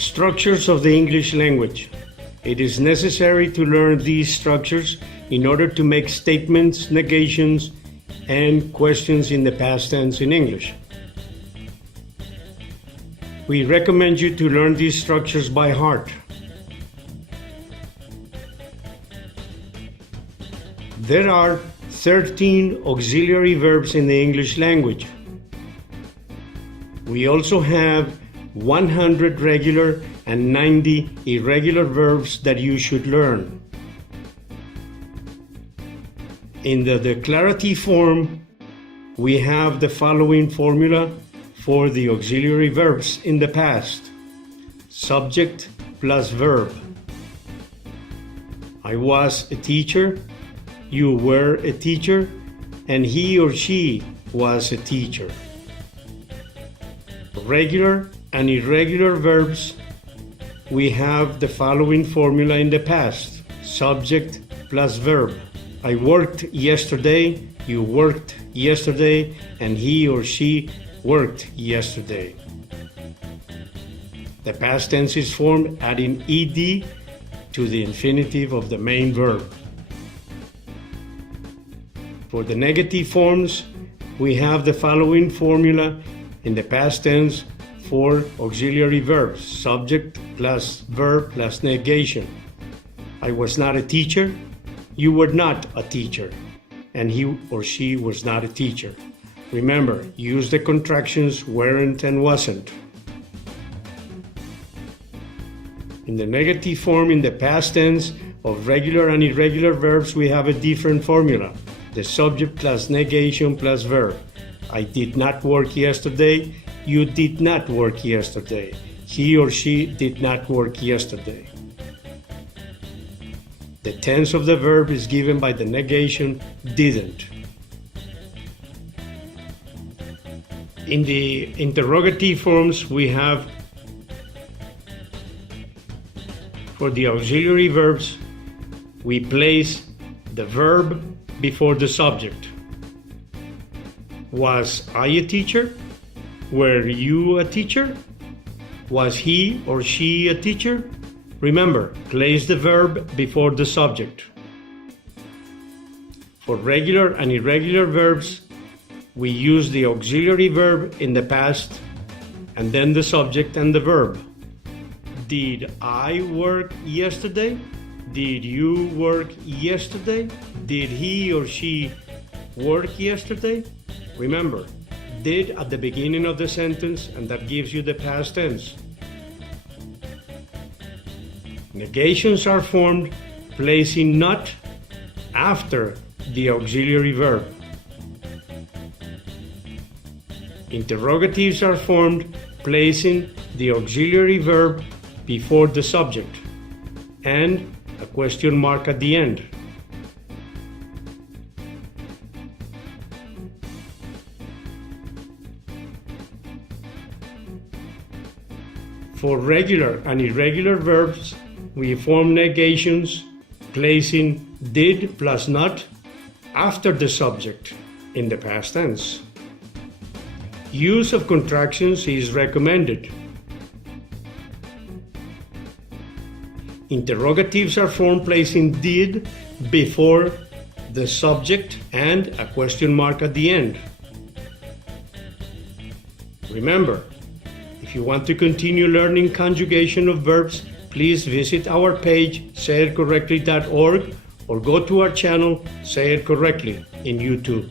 Structures of the English language. It is necessary to learn these structures in order to make statements, negations, and questions in the past tense in English. We recommend you to learn these structures by heart. There are 13 auxiliary verbs in the English language. We also have 100 regular and 90 irregular verbs that you should learn. In the declarative form, we have the following formula for the auxiliary verbs in the past. Subject plus verb. I was a teacher, you were a teacher, and he or she was a teacher. Regular and irregular verbs, we have the following formula in the past. Subject plus verb. I worked yesterday, you worked yesterday, and he or she worked yesterday. The past tense is formed adding ed to the infinitive of the main verb. For the negative forms, we have the following formula in the past tense for auxiliary verbs. Subject plus verb plus negation. I was not a teacher, you were not a teacher, and he or she was not a teacher. Remember, use the contractions weren't and wasn't. In the negative form in the past tense of regular and irregular verbs, we have a different formula. The subject plus negation plus verb. I did not work yesterday, you did not work yesterday. He or she did not work yesterday. The tense of the verb is given by the negation didn't. In the interrogative forms, we have, for the auxiliary verbs, we place the verb before the subject. Was I a teacher? Were you a teacher? Was he or she a teacher? Remember, place the verb before the subject. For regular and irregular verbs, we use the auxiliary verb in the past and then the subject and the verb. Did I work yesterday? Did you work yesterday? Did he or she work yesterday? Remember, did at the beginning of the sentence, and that gives you the past tense. Negations are formed placing not after the auxiliary verb. Interrogatives are formed placing the auxiliary verb before the subject and a question mark at the end. For regular and irregular verbs, we form negations placing did plus not after the subject in the past tense. Use of contractions is recommended. Interrogatives are formed placing did before the subject and a question mark at the end. Remember, if you want to continue learning conjugation of verbs, please visit our page sayitcorrectly.org or go to our channel Say It Correctly in YouTube.